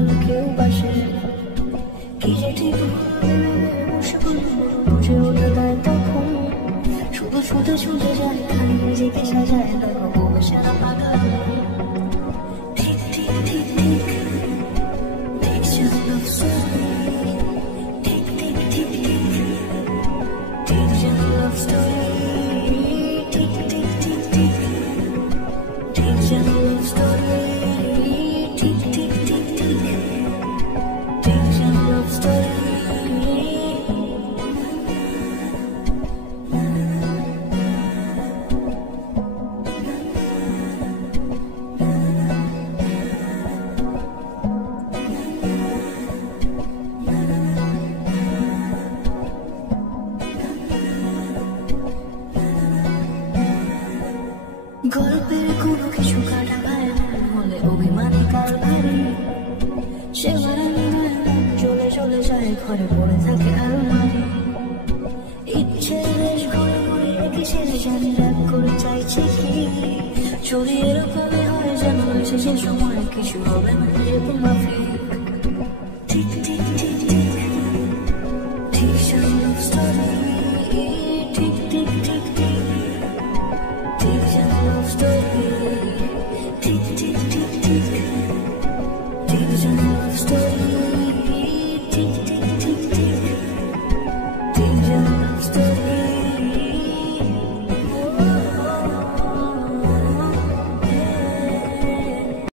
ভালো কেউ বাসে কি যে ঠিক বসে বুঝে ওঠা দেয় তখন শুধু ছুটে ছুটে যায় খালি নিজেকে সাজায় দেখো বউকে সারা পাগলা ঠিক ঠিক ঠিক ঠিক Takes your love story ঠিক ঠিক ঠিক ঠিক Takes your love story ঠিক ঠিক ঠিক ঠিক Takes your love story ঠিক ঠিক ঠিক ঠিক Takes your love story গল্পের কোনো কিছু কাটা ভাই হলে অভিমানী কাল ভারী সে মারানি চলে চলে যায় ঘরে পড়ে থাকে আলমারি ইচ্ছে বেশ ঘরে ঘরে রেখে সে জানি রাগ করে চাইছে কি যদি এরকমই হয় যেন সে সময় কিছু হবে না যেতে মাফি ঠিক ঠিক ঠিক ঠিক ঠিক some love story ঠিক ঠিক ঠিক ঠিক Takes your love story Tick, tick, tick, tick Takes your love story